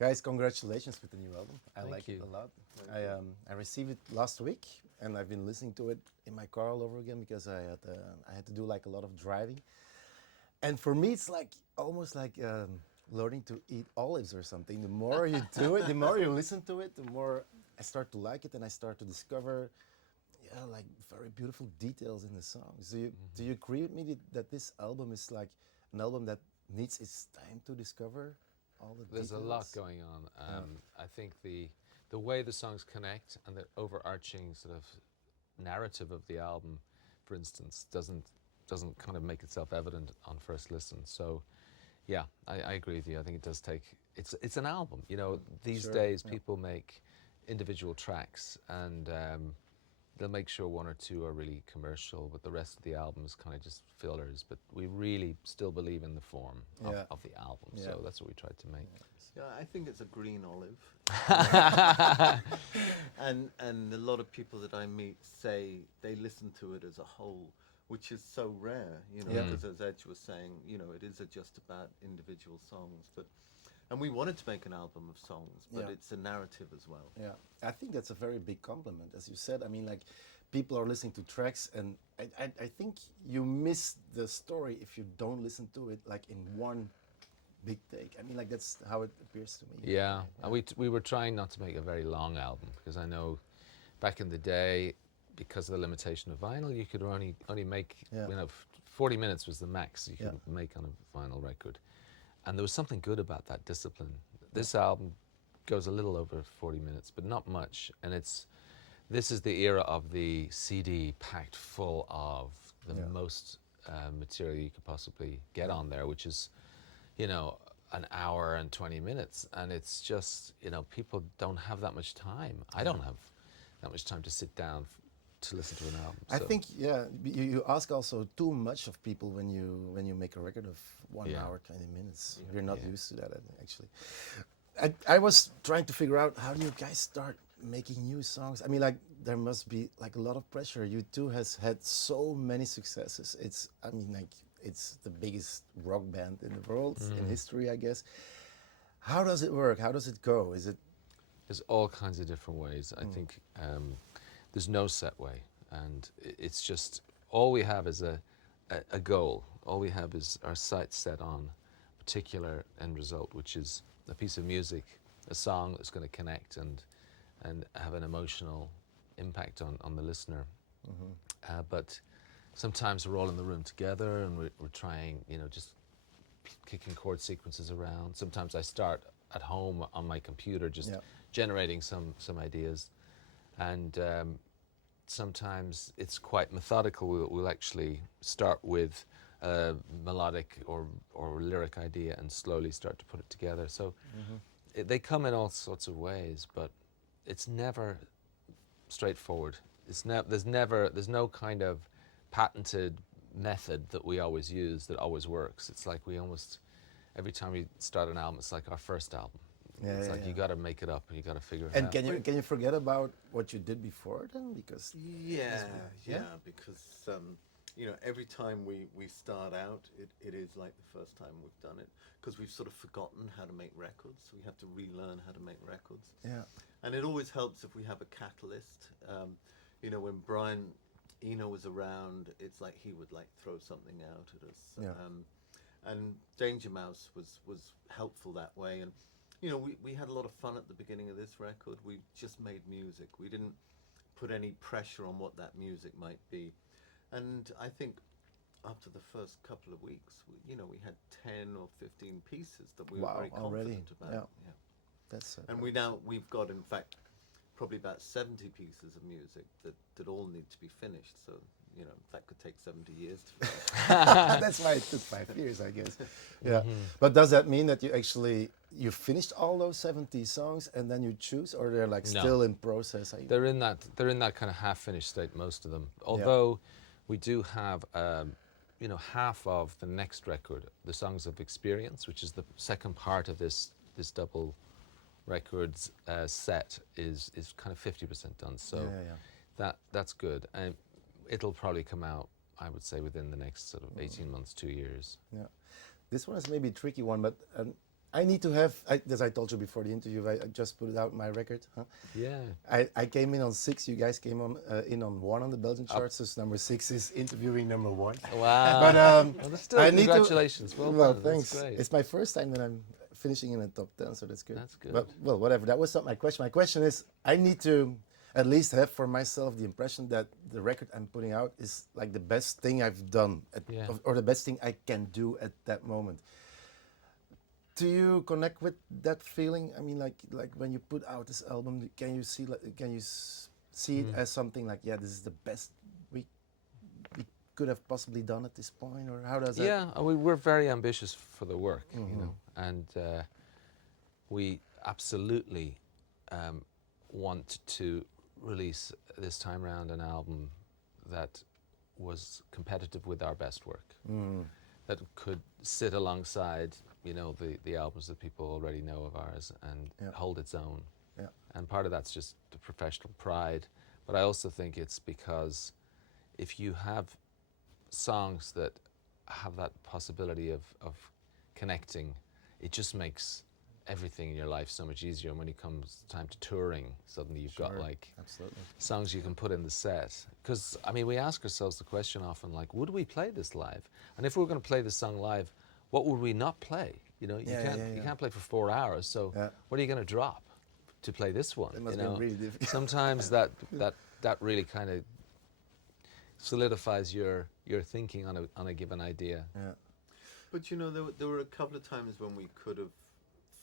Guys, congratulations with the new album. I Thank like it you. a lot. I received it last week, and I've been listening to it in my car all over again because I had to do like a lot of driving. And for me, it's like almost like learning to eat olives or something. The more you do it, the more you listen to it, the more I start to like it, and I start to discover, yeah, like very beautiful details in the songs. Do you agree with me that this album is like an album that needs its time to discover all the There's details? a lot going on. I think the way the songs connect and the overarching sort of narrative of the album, for instance, doesn't kind of make itself evident on first listen. So, yeah, I agree with you. I think it does take. It's an album. You know, these Sure, days yeah. people make individual tracks and. They'll make sure one or two are really commercial, but the rest of the album is kind of just fillers. But we really still believe in the form Yeah. of the album, Yeah. so that's what we tried to make. Yeah, I think it's a green olive. And a lot of people that I meet say they listen to it as a whole, which is so rare, you know, Yeah. because as Edge was saying, you know, it is just about individual songs. And we wanted to make an album of songs, but Yeah. it's a narrative as well. Yeah, I think that's a very big compliment, as you said. I mean, like, people are listening to tracks, and I think you miss the story if you don't listen to it like in one big take. I mean, like that's how it appears to me. Yeah, and we were trying not to make a very long album because I know back in the day, because of the limitation of vinyl, you could only make 40 minutes was the max you could make on a vinyl record, and there was something good about that discipline. This album goes a little over 40 minutes, but not much, and this is the era of the CD packed full of the most material you could possibly get on there, which is, you know, an hour and 20 minutes. And it's just, you know, people don't have that much time. I don't have that much time to sit down to listen to an album. I so. think you ask also too much of people when you make a record of 1 hour 20 minutes. We're not used to that actually. I was trying to figure out, how do you guys start making new songs? I mean, like, there must be like a lot of pressure. You two has had so many successes. It's the biggest rock band in the world, in history, I guess. How does it work? How does it go? There's all kinds of different ways. I think there's no set way, and it's just all we have is a goal. All we have is our sights set on a particular end result, which is a piece of music, a song that's going to connect and have an emotional impact on the listener. But sometimes we're all in the room together and we're trying, you know, just kicking chord sequences around. Sometimes I start at home on my computer just generating some ideas, and sometimes it's quite methodical. We'll actually start with a melodic or lyric idea and slowly start to put it together. So they come in all sorts of ways, but it's never straightforward. There's no kind of patented method that we always use that always works. It's like we almost, every time we start an album, it's like our first album. It's like you got to make it up and you got to figure it out. And can you forget about what you did before then? Because because you know, every time we start out, it is like the first time we've done it, because we've sort of forgotten how to make records. We have to relearn how to make records. Yeah. And it always helps if we have a catalyst. You know, when Brian Eno was around, it's like he would like throw something out at us. And Danger Mouse was helpful that way. And you know, we had a lot of fun at the beginning of this record. We just made music. We didn't put any pressure on what that music might be. And I think after the first couple of weeks, we had 10 or 15 pieces that we were very confident about. Yeah. That's and we've got, in fact, probably about 70 pieces of music that all need to be finished. So, you know, that could take 70 years to finish. That's why it took 5 years, I guess. Yeah. But does that mean that you finished all those 70 songs and then you choose, or they're like still in process? They're in that kind of half-finished state, most of them. Although we do have, half of the next record, the Songs of Experience, which is the second part of this double records set, is kind of 50% done. So that's good. And it'll probably come out, I would say, within the next sort of 18 months, 2 years. Yeah. This one is maybe a tricky one, but I need to have, as I told you before the interview, I just put out my record. Huh? Yeah. I came in on 6, you guys came on in on 1 on the Belgian charts, so number 6 is interviewing number 1. Wow. But Well, that's still, I need to- congratulations. Well done. thanks. That's great. It's my first time that I'm finishing in the top 10, so that's good. That's good. But, well, whatever, that was not my question. My question is, I need to at least have for myself the impression that the record I'm putting out is like the best thing I've done, Yeah. or the best thing I can do at that moment. Do you connect with that feeling? I mean, like when you put out this album, can you see see it as something like, yeah, this is the best we could have possibly done at this point, or how does that? Yeah, we're very ambitious for the work, you know, and we absolutely want to release this time around an album that was competitive with our best work, that could sit alongside, you know, the albums that people already know of ours and hold its own. Yeah. And part of that's just the professional pride, but I also think it's because if you have songs that have that possibility of connecting, it just makes everything in your life so much easier. And when it comes time to touring, suddenly you've got like Absolutely. songs you can put in the set. Because I mean, we ask ourselves the question often, like, would we play this live? And if we were going to play this song live, what would we not play? You know, you can't play for 4 hours. So what are you going to drop to play this one? It must you know? be really difficult. Sometimes that really kind of solidifies your thinking on a given idea. Yeah. But you know, there were a couple of times when we could have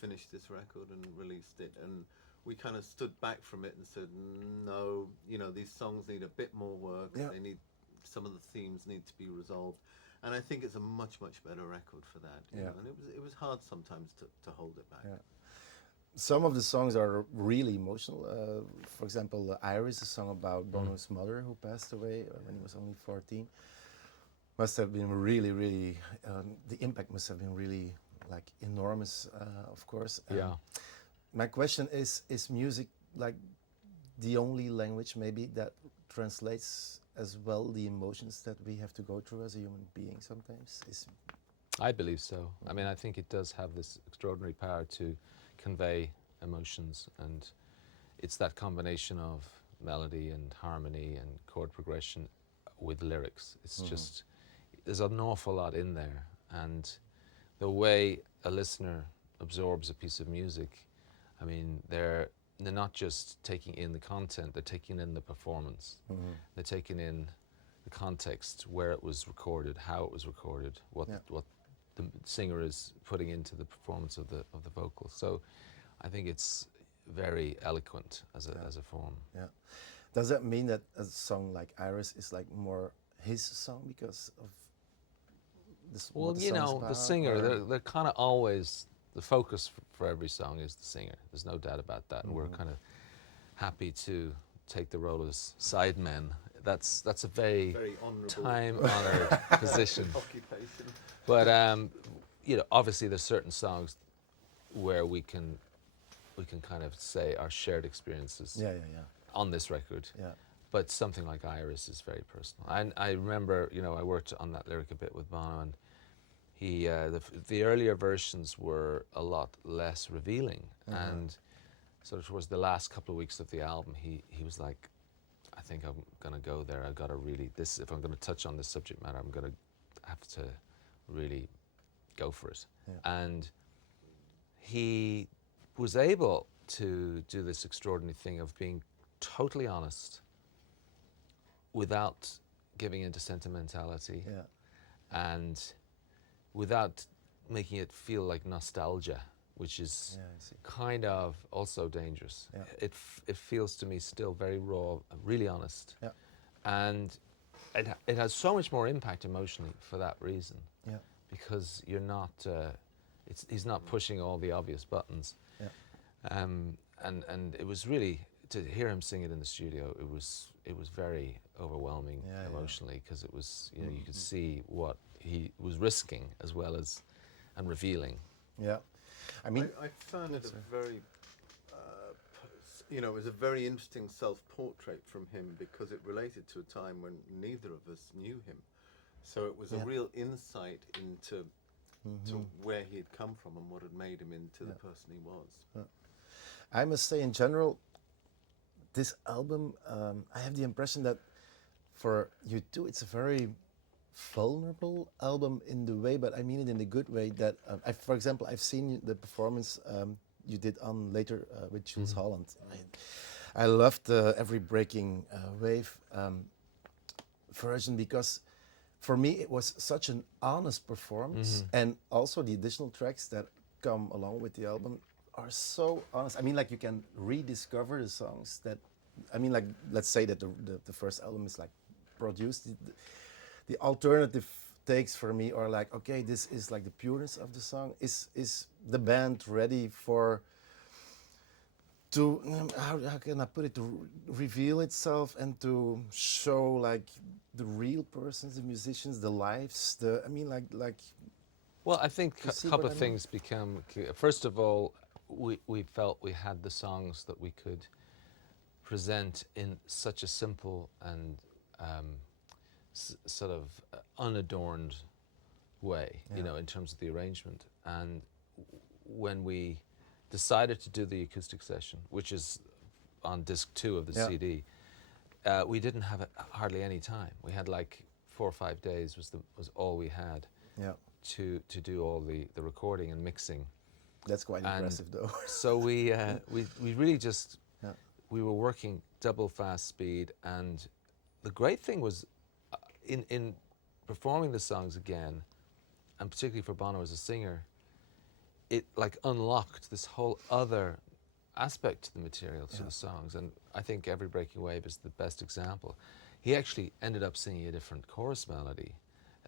finished this record and released it, and we kind of stood back from it and said, no, you know, these songs need a bit more work. Yeah. They need, some of the themes need to be resolved, and I think it's a much better record for that. You know? And it was hard sometimes to hold it back. Yeah. Some of the songs are really emotional. For example, Iris, a song about Bono's mother who passed away when he was only 14. Must have been really, the impact must have been really like enormous, of course. Yeah. My question is music like the only language maybe that translates as well the emotions that we have to go through as a human being sometimes? I believe so. I mean, I think it does have this extraordinary power to convey emotions, and it's that combination of melody and harmony and chord progression with lyrics. It's just, there's an awful lot in there, and the way a listener absorbs a piece of music, I mean, they're not just taking in the content, they're taking in the performance. They're taking in the context, where it was recorded, how it was recorded, what the singer is putting into the performance of the vocals. So I think it's very eloquent as a form. Yeah. Does that mean that a song like Iris is like more his song because of this? Well, you know, the singer, they're kind of always, the focus for every song is the singer. There's no doubt about that. And we're kind of happy to take the role as sidemen. That's a very honourable time-honored position. occupation. But you know, obviously there's certain songs where we can kind of say our shared experiences on this record. Yeah. But something like Iris is very personal. I remember, you know, I worked on that lyric a bit with Bono, and he the earlier versions were a lot less revealing, and sort of towards the last couple of weeks of the album, he was like, I think I'm gonna go there. I've got to really, if I'm gonna touch on this subject matter, I'm gonna have to really go for it. Yeah. And he was able to do this extraordinary thing of being totally honest without giving into sentimentality, and without making it feel like nostalgia, which is kind of also dangerous. Yeah. It feels to me still very raw, really honest, and it has so much more impact emotionally for that reason. Yeah. Because you're not, he's not pushing all the obvious buttons. Yeah. And it was really, to hear him sing it in the studio, it was very overwhelming emotionally, because it was, you know, you could see what he was risking as well as and revealing. Yeah. I mean, I found it a very, you know, it was a very interesting self-portrait from him, because it related to a time when neither of us knew him. So it was a real insight into to where he had come from and what had made him into the person he was. I must say, in general, this album, I have the impression that for you too, it's a very vulnerable album in the way, but I mean it in the good way. That, for example, I've seen the performance you did on later with Jules Holland. I loved every breaking wave version because for me it was such an honest performance, and also the additional tracks that come along with the album are so honest. I mean, like you can rediscover the songs that, I mean, like let's say that the first album is like produced. The alternative takes for me are like, okay, this is like the pureness of the song. Is the band ready for to how can I put it, to reveal itself and to show like the real persons, the musicians, the lives, I mean like. Well, I think You a see couple what of I mean? things become clear. First of all, we felt we had the songs that we could present in such a simple and sort of unadorned way, you know, in terms of the arrangement. And when we decided to do the acoustic session, which is on disc 2 of the CD, we didn't have hardly any time. We had like 4 or 5 days was all we had to do all the recording and mixing. That's quite impressive, though. So we really just we were working double fast speed, and the great thing was in performing the songs again, and particularly for Bono as a singer, it like unlocked this whole other aspect to the material, to the songs. And I think Every Breaking Wave is the best example. He actually ended up singing a different chorus melody,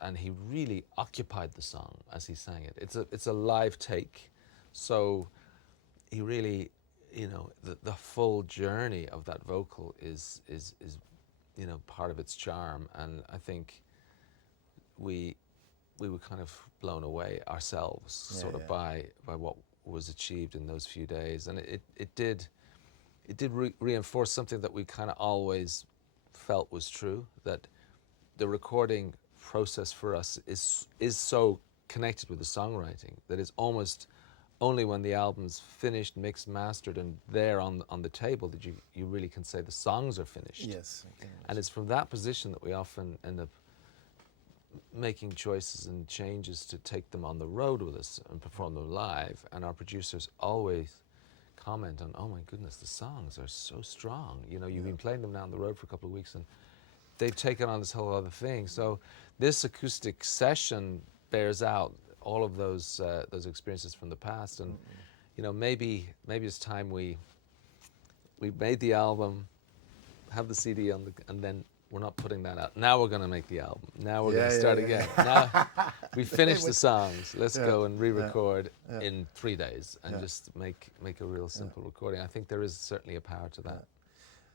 and he really occupied the song as he sang it. It's a live take, so he really, you know, the full journey of that vocal is you know, part of its charm. And I think we were kind of blown away ourselves, sort of by what was achieved in those few days. And it did reinforce something that we kind of always felt was true, that the recording process for us is so connected with the songwriting that it's almost only when the album's finished, mixed, mastered, and there on the table that you really can say the songs are finished. Yes. And it's from that position that we often end up making choices and changes to take them on the road with us and perform them live. And our producers always comment on, oh my goodness, the songs are so strong. You know, you've been playing them now on the road for a couple of weeks and they've taken on this whole other thing. So this acoustic session bears out all of those experiences from the past. And you know, maybe it's time we made the album, have the CD on and then we're not putting that out. Now we're going to make the album. Now we're going to start again. Now we finished the songs. Let's go and re-record in 3 days and just make a real simple recording. I think there is certainly a power to that.